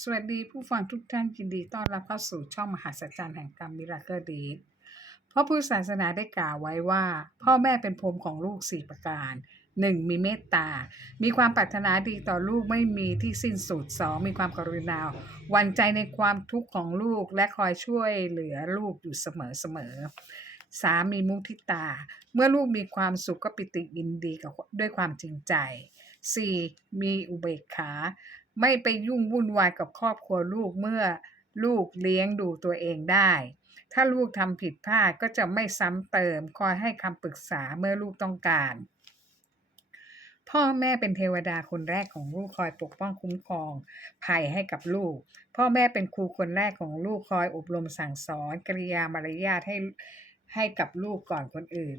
สวัสดีผู้ฟังทุกท่านยินดีต้อนรับเข้าสู่ช่องมหัศจรรย์แห่งกรรม Miracle Deed เพราะพุทธศาสนาได้กล่าวไว้ว่าพ่อแม่เป็นพรหมของลูก4ประการ 1. มีเมตตา มีความปรารถนาดีต่อลูกไม่มีที่สิ้นสุด 2. มีความกรุณาหวั่นใจในความทุกข์ของลูกและคอยช่วยเหลือลูกอยู่เสมอ 3. มีมุทิตา เมื่อลูกมีความสุขก็ปิติยินดีกับด้วยความจริงใจ 4. มีอุเบกขา ไม่ไปยุ่งวุ่นวายกับครอบครัวลูกเมื่อลูกเลี้ยงดูตัวเองได้ ถ้าลูกทำผิดพลาดก็จะไม่ซ้ำเติมคอยให้คำปรึกษาเมื่อลูกต้องการ พ่อแม่เป็นเทวดาคนแรกของลูกคอยปกป้องคุ้มครองภัยให้กับลูก พ่อแม่เป็นครูคนแรกของลูกคอยอบรมสั่งสอนกิริยามารยาทให้กับลูกก่อนคนอื่น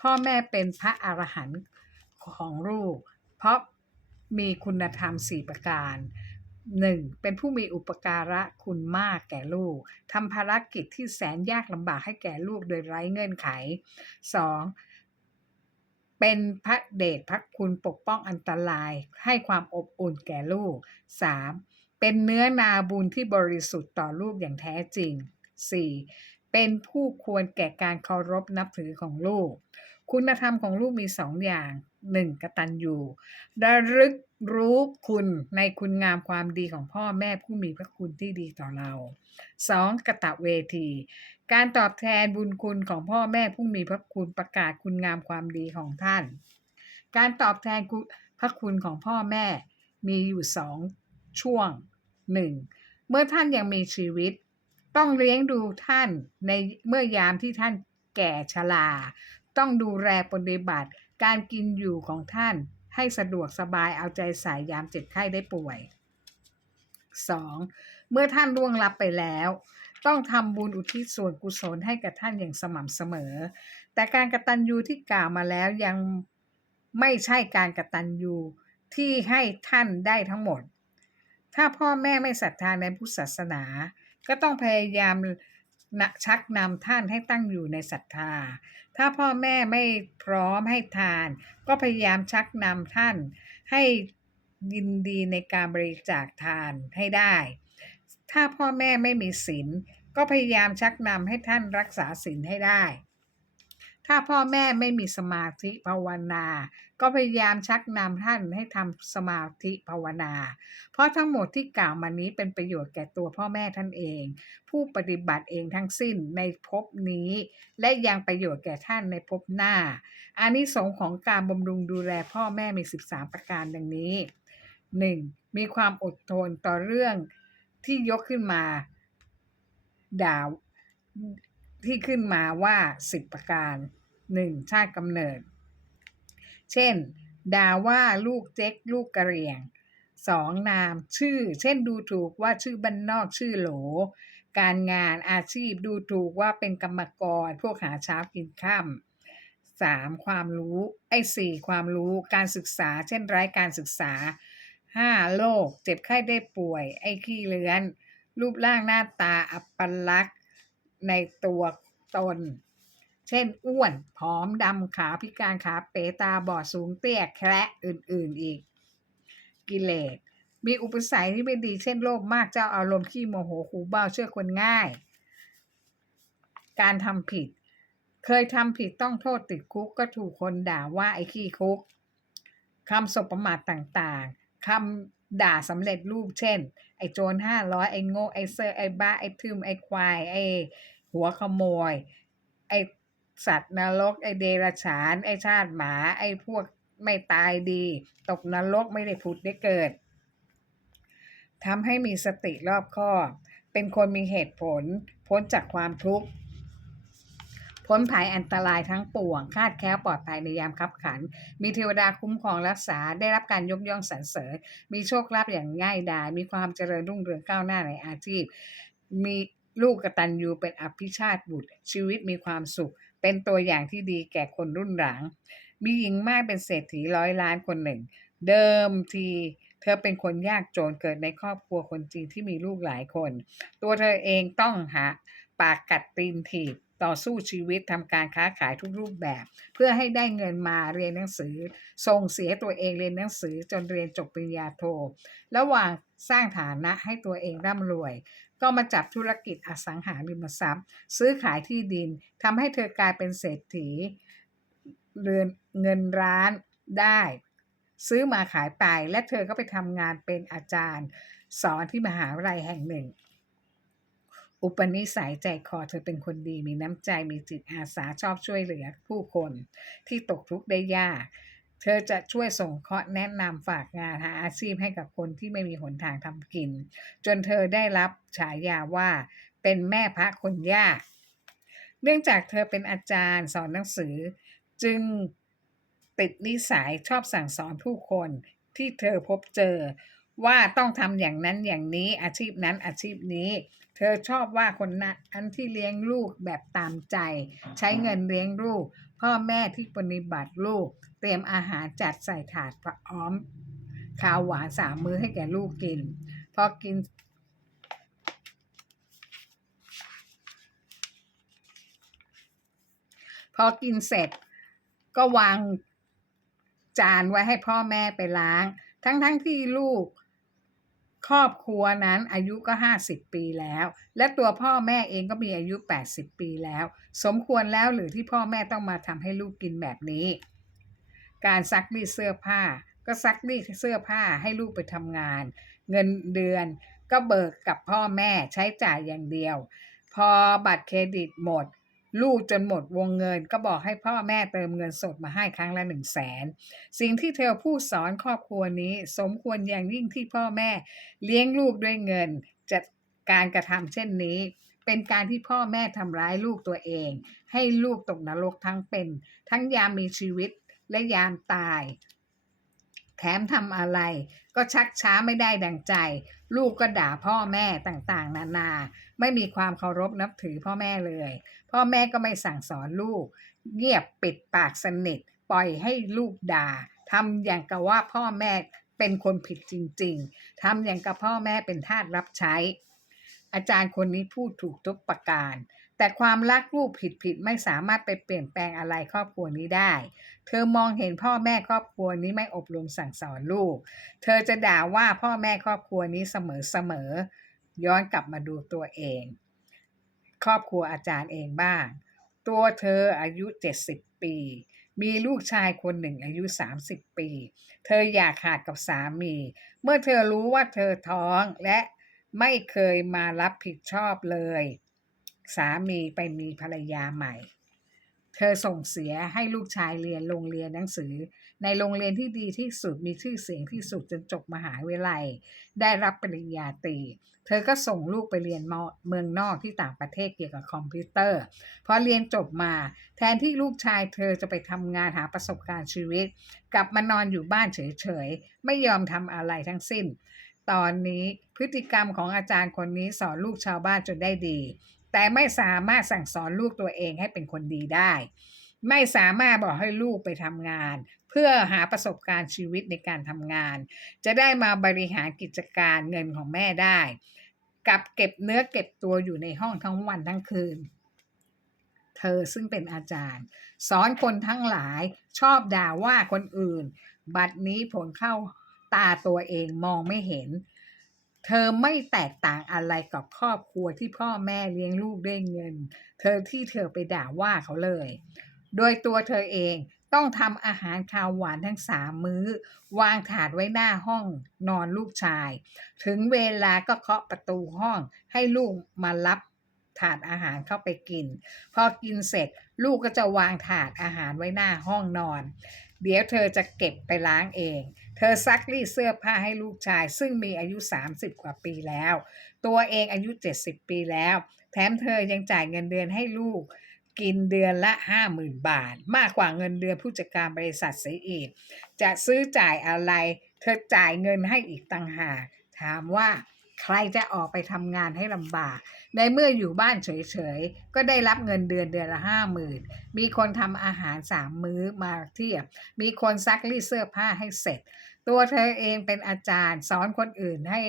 พ่อแม่เป็นพระอรหันต์ของลูกเพราะมีคุณธรรม4ประการ 1. เป็นผู้มีอุปการะคุณมากแก่ลูกทำภารกิจที่แสนยากลำบากให้แก่ลูกโดยไร้เงื่อนไข 2. เป็นพระเดชพระคุณปกป้องอันตรายให้ความอบอุ่นแก่ลูก 3. เป็นเนื้อนาบุญที่บริสุทธิ์ต่อลูกอย่างแท้จริง 4. เป็นผู้ควรแก่การเคารพนับถือของลูก คุณธรรมของลูกมี2อย่าง 1. กตัญญูระลึกรู้คุณในคุณงามความดีของพ่อแม่ผู้มีพระคุณที่ดีต่อเรา 2. กตเวที การตอบแทนบุญคุณของพ่อแม่ผู้มีพระคุณประกาศคุณงามความดีของท่าน การตอบแทนพระคุณของพ่อแม่มีอยู่2ช่วง 1. เมื่อท่านยังมีชีวิตต้องเลี้ยงดูท่านในเมื่อยามที่ท่านแก่ชราต้องดูแลปฏิบัติการกินอยู่ของท่านให้สะดวกสบายเอาใจใส่ยามเจ็บไข้ได้ป่วย 2. เมื่อท่านล่วงลับไปแล้วต้องทำบุญอุทิศส่วนกุศลให้กับท่านอย่างสม่ำเสมอแต่การกตัญญูที่กล่าวมาแล้วยังไม่ใช่การกตัญญูที่ให้ท่านได้ทั้งหมดถ้าพ่อแม่ไม่ศรัทธาในพุทธศาสนาก็ต้องพยายามชักนำท่านให้ตั้งอยู่ในศรัทธาถ้าพ่อแม่ไม่พร้อมให้ทานก็พยายามชักนำท่านให้ยินดีในการบริจาคทานให้ได้ถ้าพ่อแม่ไม่มีศีลก็พยายามชักนำให้ท่านรักษาศีลให้ได้ถ้าพ่อแม่ไม่มีสมาธิภาวนาก็พยายามชักนำท่านให้ทำสมาธิภาวนาเพราะทั้งหมดที่กล่าวมานี้เป็นประโยชน์แก่ตัวพ่อแม่ท่านเองผู้ปฏิบัติเองทั้งสิ้นในภพนี้และยังประโยชน์แก่ท่านในภพหน้าอานิสงส์ของการบำรุงดูแลพ่อแม่มี13ประการดังนี้ 1. มีความอดทนต่อเรื่องที่ยกขึ้นมาด่าที่ขึ้นมาว่า10ประการ 1. ชาติกำเนิดเช่นด่าว่าลูกเจ๊กลูกกะเหรี่ยง 2. นามชื่อเช่นดูถูกว่าชื่อบ้านนอกชื่อโหลการงานอาชีพดูถูกว่าเป็นกรรมกรพวกหาเช้ากินค่ำ 3. ความรู้4. ความรู้การศึกษาเช่นไร้การศึกษา 5. โรคเจ็บไข้ได้ป่วยขี้เลื้อนรูปร่างหน้าตาอัปลักษณ์ในตัวตนเช่นอ้วนผอมดำขาพิการขาเป๋ตาบอดสูงเตี้ยแคระอื่นๆอีกกิเลสมีอุปสรรคที่ไม่ดีเช่นโลภมากเจ้าอารมณ์ขี้โมโหหูเบ้าเชื่อคนง่ายการทำผิดเคยทำผิดต้องโทษติดคุกก็ถูกคนด่าว่าไอ้ขี้คุกคำสบประมาทต่างๆคำด่าสำเร็จรูปเช่นไอ้โจร500ไอ้โง่ไอ้เซอร์ไอ้บ้าไอ้ทึมไอ้ควายไอ้หัวขโมยไอ้สัตว์นรกไอ้เดรัจฉานไอ้ชาติหมาไอ้พวกไม่ตายดีตกนรกไม่ได้ผุดได้เกิดทำให้มีสติรอบคอบเป็นคนมีเหตุผลพ้นจากความทุกข์พ้นภัยอันตรายทั้งปวงคาดแคล้วปลอดภัยในยามคับขันมีเทวดาคุ้มครองรักษาได้รับการยกย่องสรรเสริญมีโชคลาภอย่างง่ายดายมีความเจริญรุ่งเรืองก้าวหน้าในอาชีพมีลูกกตัญญูเป็นอภิชาติบุตรชีวิตมีความสุขเป็นตัวอย่างที่ดีแก่คนรุ่นหลังมีหญิงม่ายเป็นเศรษฐี100 ล้านคนหนึ่งเดิมทีเธอเป็นคนยากจนเกิดในครอบครัวคนจีนที่มีลูกหลายคนตัวเธอเองต้องหาปากกัดตีนถีบ ต่อสู้ชีวิตทำการค้าขายทุกรูปแบบ เพื่อให้ได้เงินมาเรียนหนังสือส่งเสียตัวเองเรียนหนังสือจนเรียนจบปริญญาโทระหว่างสร้างฐานะให้ตัวเองร่ำรวยก็มาจับธุรกิจอสังหาริมทรัพย์ซื้อขายที่ดินทำให้เธอกลายเป็นเศรษฐีเรือนเงินร้านได้ซื้อมาขายไปและเธอก็ไปทำงานเป็นอาจารย์สอนที่มหาวิทยาลัยแห่งหนึ่งอุปนิสัยใจคอเธอเป็นคนดีมีน้ำใจมีจิตอาสาชอบช่วยเหลือผู้คนที่ตกทุกข์ได้ยากเธอจะช่วยส่งเคราะห์แนะนำฝากงานหาอาชีพให้กับคนที่ไม่มีหนทางทำกินจนเธอได้รับฉายาว่าเป็นแม่พระคนยากเนื่องจากเธอเป็นอาจารย์สอนหนังสือจึงติดนิสัยชอบสั่งสอนผู้คนที่เธอพบเจอว่าต้องทำอย่างนั้นอย่างนี้อาชีพนั้นอาชีพนี้เธอชอบว่าคนนั้นที่เลี้ยงลูกแบบตามใจใช้เงินเลี้ยงลูกพ่อแม่ที่ปฏิบัติลูกเตรียมอาหารจัดใส่ถาดพร้อมข้าวหวาน3 มื้อให้แก่ลูกกินพอกินเสร็จก็วางจานไว้ให้พ่อแม่ไปล้างทั้งที่ลูกครอบครัวนั้นอายุก็50 ปีแล้วและตัวพ่อแม่เองก็มีอายุ80 ปีแล้วสมควรแล้วหรือที่พ่อแม่ต้องมาทำให้ลูกกินแบบนี้การซักรีดเสื้อผ้าก็ซักรีดเสื้อผ้าให้ลูกไปทำงานเงินเดือนก็เบิกกับพ่อแม่ใช้จ่ายอย่างเดียวพอบัตรเครดิตหมดลูกจนหมดวงเงินก็บอกให้พ่อแม่เติมเงินสดมาให้ครั้งละ100,000สิ่งที่เธอพูดสอนครอบครัวนี้สมควรอย่างยิ่งที่พ่อแม่เลี้ยงลูกด้วยเงินจัดการกระทำเช่นนี้เป็นการที่พ่อแม่ทำร้ายลูกตัวเองให้ลูกตกนรกทั้งเป็นทั้งยามมีชีวิตและยามตายแถมทำอะไรก็ชักช้าไม่ได้ดังใจลูกก็ด่าพ่อแม่ต่างๆนานาไม่มีความเคารพนับถือพ่อแม่เลยพ่อแม่ก็ไม่สั่งสอนลูกเงียบปิดปากสนิทปล่อยให้ลูกด่าทำอย่างกับว่าพ่อแม่เป็นคนผิดจริงๆทำอย่างกับพ่อแม่เป็นทาสรับใช้อาจารย์คนนี้พูดถูกทุกประการแต่ความรักลูกผิดไม่สามารถไปเปลี่ยนแปลงอะไรครอบครัวนี้ได้เธอมองเห็นพ่อแม่ครอบครัวนี้ไม่อบรมสั่งสอนลูกเธอจะด่าว่าพ่อแม่ครอบครัวนี้เสมอย้อนกลับมาดูตัวเองครอบครัวอาจารย์เองบ้างตัวเธออายุ70 ปีมีลูกชายคนหนึ่งอายุ30 ปีเธออยากขาดกับสามีเมื่อเธอรู้ว่าเธอท้องและไม่เคยมารับผิดชอบเลยสามีไปมีภรรยาใหม่เธอส่งเสียให้ลูกชายเรียนโรงเรียนหนังสือในโรงเรียนที่ดีที่สุดมีชื่อเสียงที่สุดจนจบมหาวิทยาลัยได้รับปริญญาตรีเธอก็ส่งลูกไปเรียนเมืองนอกที่ต่างประเทศเกี่ยวกับคอมพิวเตอร์พอเรียนจบมาแทนที่ลูกชายเธอจะไปทำงานหาประสบการณ์ชีวิตกลับมานอนอยู่บ้านเฉยๆไม่ยอมทำอะไรทั้งสิ้นตอนนี้พฤติกรรมของอาจารย์คนนี้สอนลูกชาวบ้านจนได้ดีแต่ไม่สามารถสั่งสอนลูกตัวเองให้เป็นคนดีได้ไม่สามารถบอกให้ลูกไปทำงานเพื่อหาประสบการณ์ชีวิตในการทำงานจะได้มาบริหารกิจการเงินของแม่ได้กับเก็บเนื้อเก็บตัวอยู่ในห้องทั้งวันทั้งคืนเธอซึ่งเป็นอาจารย์สอนคนทั้งหลายชอบด่าว่าคนอื่นบัดนี้ผลเข้าตาตัวเองมองไม่เห็นเธอไม่แตกต่างอะไรกับครอบครัวที่พ่อแม่เลี้ยงลูกด้วยเงินเธอไปด่าว่าเขาเลยโดยตัวเธอเองต้องทำอาหารคาวหวานทั้ง3 มื้อวางถาดไว้หน้าห้องนอนลูกชายถึงเวลาก็เคาะประตูห้องให้ลูกมารับถาดอาหารเข้าไปกินพอกินเสร็จลูกก็จะวางถาดอาหารไว้หน้าห้องนอนเดี๋ยวเธอจะเก็บไปล้างเองเธอซักรีดเสื้อผ้าให้ลูกชายซึ่งมีอายุ30 กว่าปีแล้วตัวเองอายุ70 ปีแล้วแถมเธอยังจ่ายเงินเดือนให้ลูกกินเดือนละ 50,000 บาทมากกว่าเงินเดือนผู้จัดการบริษัทเสียอีกจะซื้อจ่ายอะไรเธอจ่ายเงินให้อีกต่างหากถามว่าใครจะออกไปทำงานให้ลำบากในเมื่ออยู่บ้านเฉยๆก็ได้รับเงินเดือนละ 50,000มีคนทำอาหาร3 มื้อมาเทียบมีคนซักรีดเสื้อผ้าให้เสร็จ ตัวเธอเองเป็นอาจารย์สอนคนอื่นให้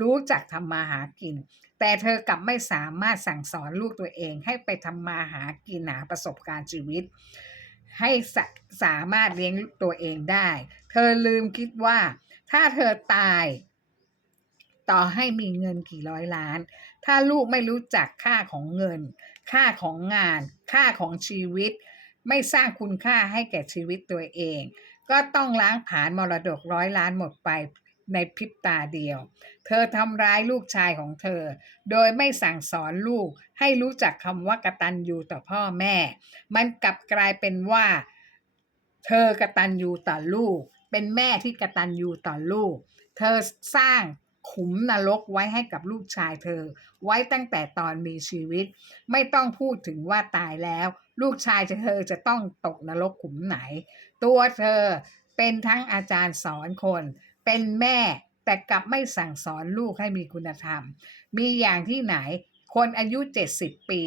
รู้จักทำมาหากินแต่เธอกลับไม่สามารถสั่งสอนลูกตัวเองให้ไปทำมาหากินหาประสบการณ์ชีวิตให้สามารถเลี้ยงตัวเองได้เธอลืมคิดว่าถ้าเธอตายต่อให้มีเงินกี่ร้อยล้านถ้าลูกไม่รู้จักค่าของเงินค่าของงานค่าของชีวิตไม่สร้างคุณค่าให้แก่ชีวิตตัวเองก็ต้องล้างผลาญมรดกร้อยล้านหมดไปในพริบตาเดียวเธอทำร้ายลูกชายของเธอโดยไม่สั่งสอนลูกให้รู้จักคำว่ากตัญญูต่อพ่อแม่มันกลับกลายเป็นว่าเธอกตัญญูต่อลูกเป็นแม่ที่กตัญญูต่อลูกเธอสร้างขุมนรกไว้ให้กับลูกชายเธอไว้ตั้งแต่ตอนมีชีวิตไม่ต้องพูดถึงว่าตายแล้วลูกชายเธอจะต้องตกนรกขุมไหนตัวเธอเป็นทั้งอาจารย์สอนคนเป็นแม่แต่กลับไม่สั่งสอนลูกให้มีคุณธรรมมีอย่างที่ไหนคนอายุ70ปี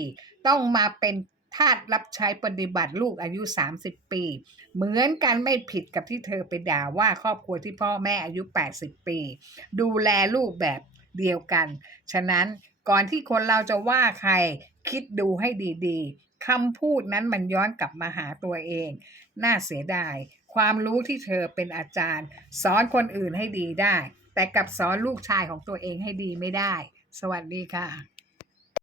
ต้องมาเป็นทาสรับใช้ปฏิบัติลูกอายุ30ปีเหมือนกันไม่ผิดกับที่เธอไปด่าว่าครอบครัวที่พ่อแม่อายุ80ปีดูแลลูกแบบเดียวกันฉะนั้นก่อนที่คนเราจะว่าใครคิดดูให้ดีๆคำพูดนั้นมันย้อนกลับมาหาตัวเองน่าเสียดายความรู้ที่เธอเป็นอาจารย์สอนคนอื่นให้ดีได้แต่กลับสอนลูกชายของตัวเองให้ดีไม่ได้สวัสดีค่ะ